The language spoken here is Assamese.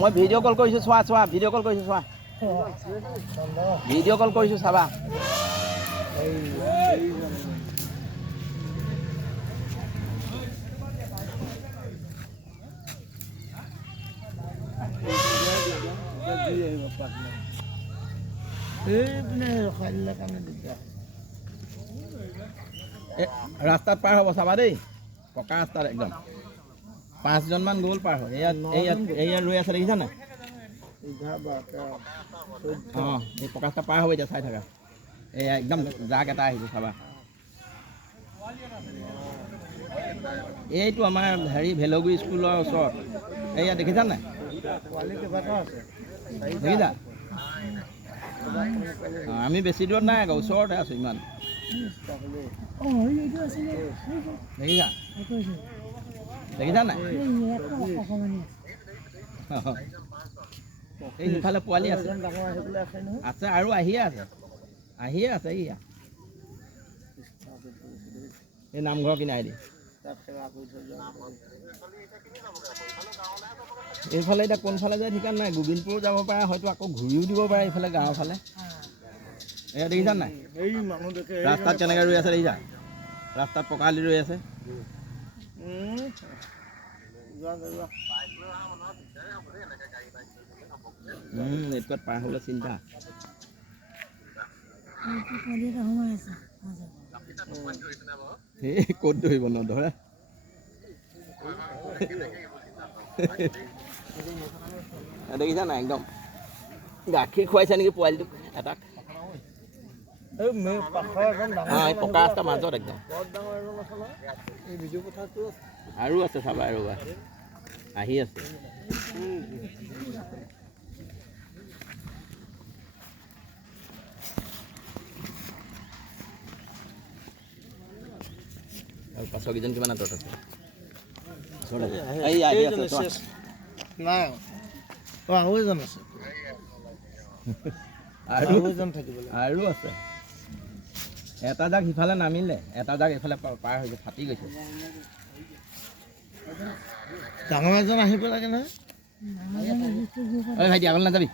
মই ভিডিঅ' কল কৰিছোঁ চোৱা ভিডিঅ' কল কৰিছোঁ চোৱা ভিডিঅ' কল কৰিছোঁ চাবা ৰাস্তাত পাৰ হ'ব চাবা দেই পকা ৰাস্তাত একদম 5 জনমান গ'ল পাৰ হয় এয়া ৰৈ আছে দেখিছা নাই অঁ এই পকা ৰাস্তা পাৰ হ'ব এতিয়া চাই থাকা এয়া একদম জাক এটা আহিছে চাবা এইটো আমাৰ হেৰি ভেলগুৰি স্কুলৰ ওচৰত এয়া দেখিছা নাই দেখিছা আমি বেছি দূৰত নাই আকৌ ওচৰতে আছোঁ ইমান দেখিছা দেখিছা নাই এই সিফালে পোৱালি আছে আছে আৰু আহিয়ে আছে এইয়া এই নামঘৰ কিনাৰেদি এইফালে এতিয়া কোনফালে যায় ঠিকান নাই গোবিন্দপুৰ যাব পাৰে হয়তো আকৌ ঘূৰিও দিব পাৰে এইফালে গাঁৱৰ ফালে এয়া দেখিছা নাই ৰাস্তাত কেনেকৈ ৰৈ আছে দেখিছা ৰাস্তাত পকালি ৰৈ আছে এইটোত পাৰ হ'বলৈ চিন্তা এই ক'ত ধৰিব নধৰে দেখিছা নাই একদম গাখীৰ খুৱাইছে নেকি পোৱালিটোক এটাক পকা ৰাস্তা মাজত একদম আৰু আছে চাবা আৰু আহি আছে আৰু পাছৰকেইজন কিমান আঁতৰত আছে আৰু আছে এটা জাক সিফালে নামিলে এটা জাক এইফালে পাৰ হৈছে ফাটি গৈছে ডাঙৰ এজন আহিব লাগে নহয় ভাইটি আগলৈ নাযাবি